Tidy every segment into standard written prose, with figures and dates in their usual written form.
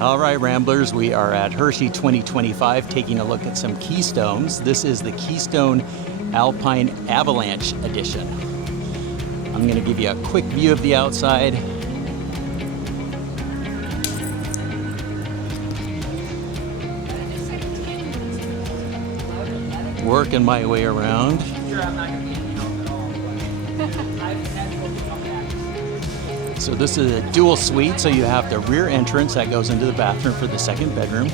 All right, Ramblers, we are at Hershey 2025 taking a look at some Keystones. This is the Keystone Alpine Avalanche edition. I'm going to give you a quick view of the outside. Working my way around. So this is a dual suite, so you have the rear entrance that goes into the bathroom for the second bedroom.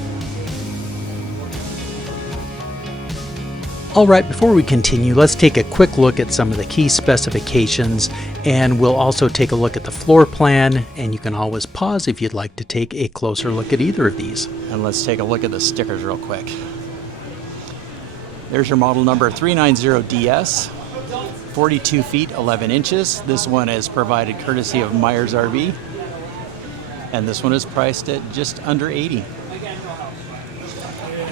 All right, before we continue, let's take a quick look at some of the key specifications, and we'll also take a look at the floor plan, and you can always pause if you'd like to take a closer look at either of these. And let's take a look at the stickers real quick. There's your model number 390DS. 42 feet, 11 inches. This one is provided courtesy of Myers RV. And this one is priced at just under $80.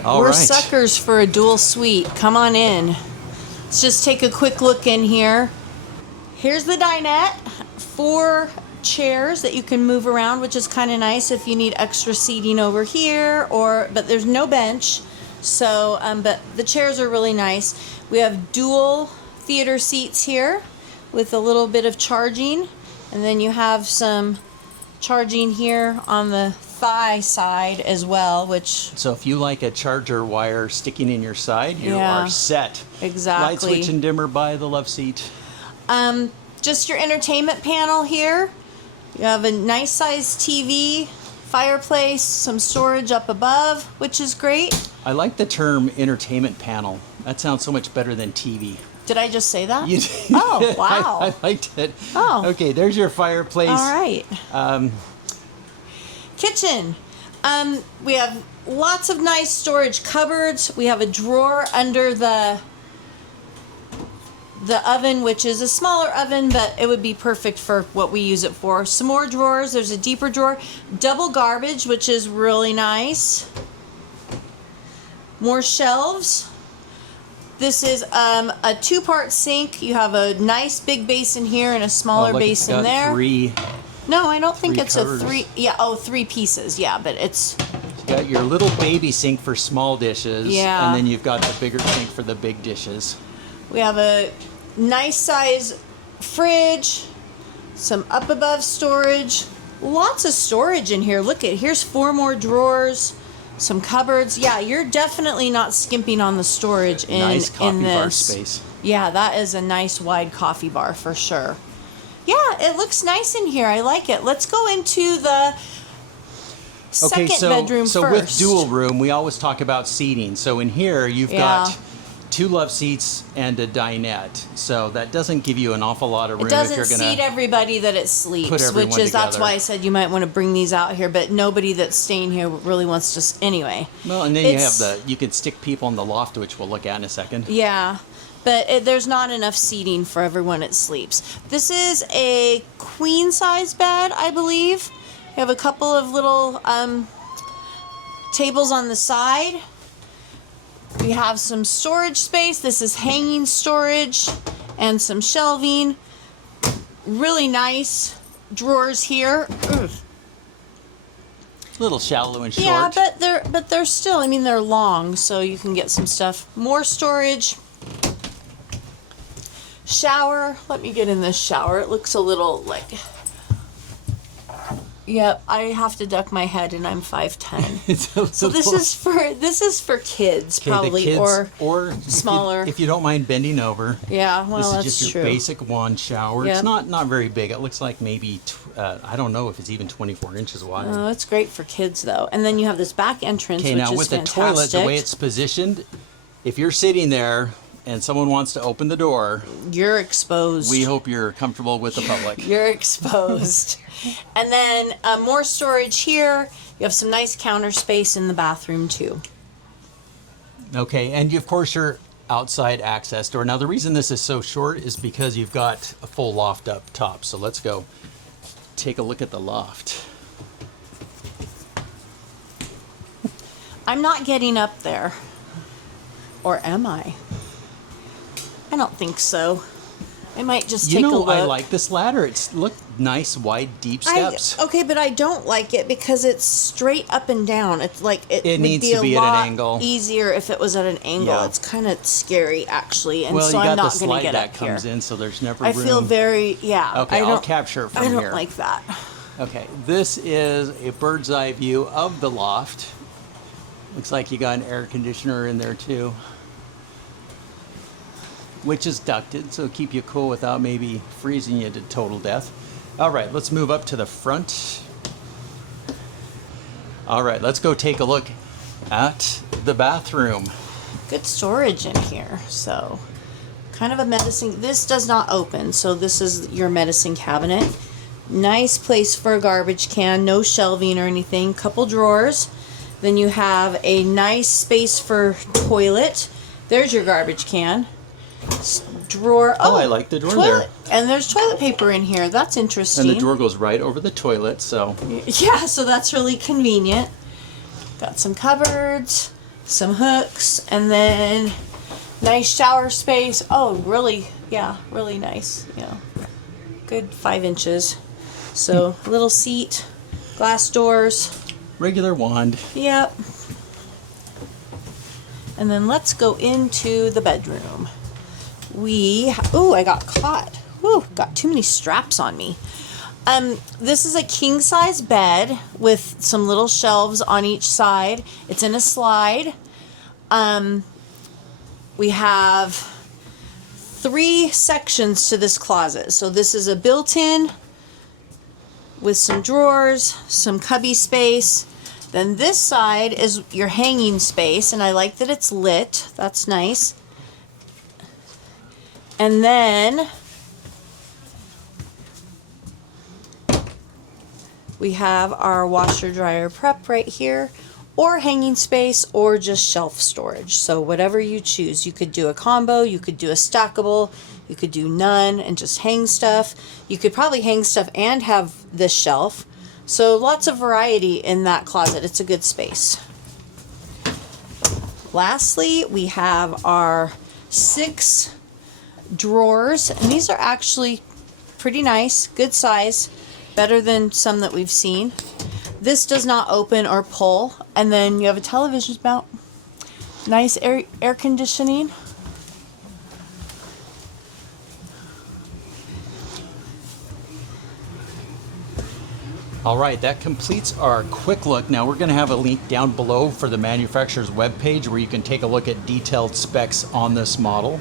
We're suckers for a dual suite. Come on in. Let's just take a quick look in here. Here's the dinette. 4 chairs that you can move around, which is kind of nice if you need extra seating over here, but there's no bench. So, but the chairs are really nice. We have dual theater seats here with a little bit of charging, and then you have some charging here on the thigh side as well, which so if you like a charger wire sticking in your side, you are set. Exactly. Light switch and dimmer by the love seat. Just your entertainment panel here. You have a nice sized TV, fireplace, some storage up above, which is great. I like the term entertainment panel. That sounds so much better than TV. Did I just say that? You did. Oh, wow. I liked it. Oh. Okay, there's your fireplace. All right. Kitchen. We have lots of nice storage cupboards. We have a drawer under the oven, which is a smaller oven, but it would be perfect for what we use it for. Some more drawers. There's a deeper drawer. Double garbage, which is really nice. More shelves. This is a 2-part sink. You have a nice big basin here and a smaller basin there. 3. No, I don't think it's covers. a 3. Yeah, oh, 3 pieces. Yeah, but it's. You got your little baby sink for small dishes. Yeah. And then you've got the bigger sink for the big dishes. We have a nice size fridge, some up above storage, lots of storage in here. Look here's 4 more drawers. Some cupboards. Yeah, you're definitely not skimping on the storage in nice coffee this. bar space. Yeah, that is a nice wide coffee bar for sure. Yeah, it looks nice in here. I like it. Let's go into the second bedroom so first. With dual room, we always talk about seating. So in here, you've got 2 love seats and a dinette. So that doesn't give you an awful lot of room. It doesn't seat everybody that it sleeps, which is that's why I said you might want to bring these out here. But nobody that's staying here really wants to anyway. Well, and then you have you could stick people in the loft, which we'll look at in a second. Yeah, but there's not enough seating for everyone that sleeps. This is a queen size bed, I believe. You have a couple of little tables on the side. We have some storage space. This is hanging storage and some shelving. Really nice drawers here. Ugh. A little shallow and short. Yeah, but they're still, I mean, they're long, so you can get some stuff. More storage. Shower. Let me get in this shower. It looks a little like. Yep, I have to duck my head, and I'm 5'10". So this is for kids, probably, kids, or smaller. If you don't mind bending over. Yeah, well, that's true. This is just your basic wand shower. Yep. It's not very big. It looks like maybe I don't know if it's even 24 inches wide. Oh, it's great for kids though. And then you have this back entrance, which now is with fantastic. the toilet, the way it's positioned, if you're sitting there and someone wants to open the door, you're exposed. We hope you're comfortable with the public. You're exposed. And then more storage here. You have some nice counter space in the bathroom too. Okay, and of course your outside access door. Now the reason this is so short is because you've got a full loft up top. So let's go take a look at the loft. I'm not getting up there. Or am I? I don't think so. I might just take a look. I like this ladder. nice, wide, deep steps. Okay, but I don't like it because it's straight up and down. It's like it would needs be to be a at an lot angle. easier if it was at an angle. Yeah. It's kind of scary, actually, and Well, so you I'm got not the going to slide get that up comes here. in, so there's never I room. feel very, Okay, I'll capture it from here. I don't like that. Okay, this is a bird's eye view of the loft. Looks like you got an air conditioner in there too, which is ducted, so keep you cool without maybe freezing you to total death. All right, let's move up to the front. All right, let's go take a look at the bathroom. Good storage in here. So kind of a medicine. This does not open, so this is your medicine cabinet. Nice place for a garbage can, no shelving or anything. Couple drawers. Then you have a nice space for toilet. There's your garbage can. Drawer. Oh, I like the drawer there. And there's toilet paper in here. That's interesting. And the drawer goes right over the toilet, so. Yeah, so that's really convenient. Got some cupboards, some hooks, and then nice shower space. Oh, really, yeah, really nice. Yeah, good 5 inches. So little seat, glass doors. Regular wand. Yep. And then let's go into the bedroom. I got caught. Got too many straps on me. This is a king size bed with some little shelves on each side. It's in a slide. We have 3 sections to this closet. So this is a built-in with some drawers, some cubby space. Then this side is your hanging space, and I like that it's lit. That's nice. And then we have our washer dryer prep right here, or hanging space, or just shelf storage. So whatever you choose. You could do a combo, you could do a stackable, you could do none and just hang stuff. You could probably hang stuff and have this shelf. So lots of variety in that closet. It's a good space. Lastly, we have our 6 drawers, and these are actually pretty nice, good size, better than some that we've seen. This does not open or pull, and then you have a television mount, nice air conditioning. All right, that completes our quick look. Now we're going to have a link down below for the manufacturer's webpage where you can take a look at detailed specs on this model.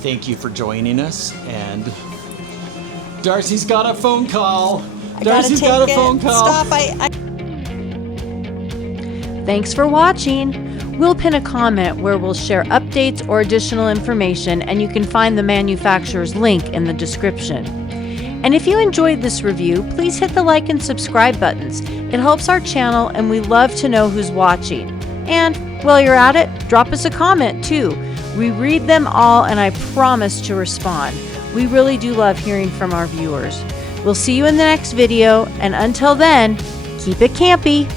Thank you for joining us, and Darcy's got a phone call. Darcy's got a phone call. Stop. Thanks for watching. We'll pin a comment where we'll share updates or additional information, and you can find the manufacturer's link in the description. And if you enjoyed this review, please hit the like and subscribe buttons. It helps our channel, and we love to know who's watching. And while you're at it, drop us a comment too. We read them all, and I promise to respond. We really do love hearing from our viewers. We'll see you in the next video, and until then, keep it campy.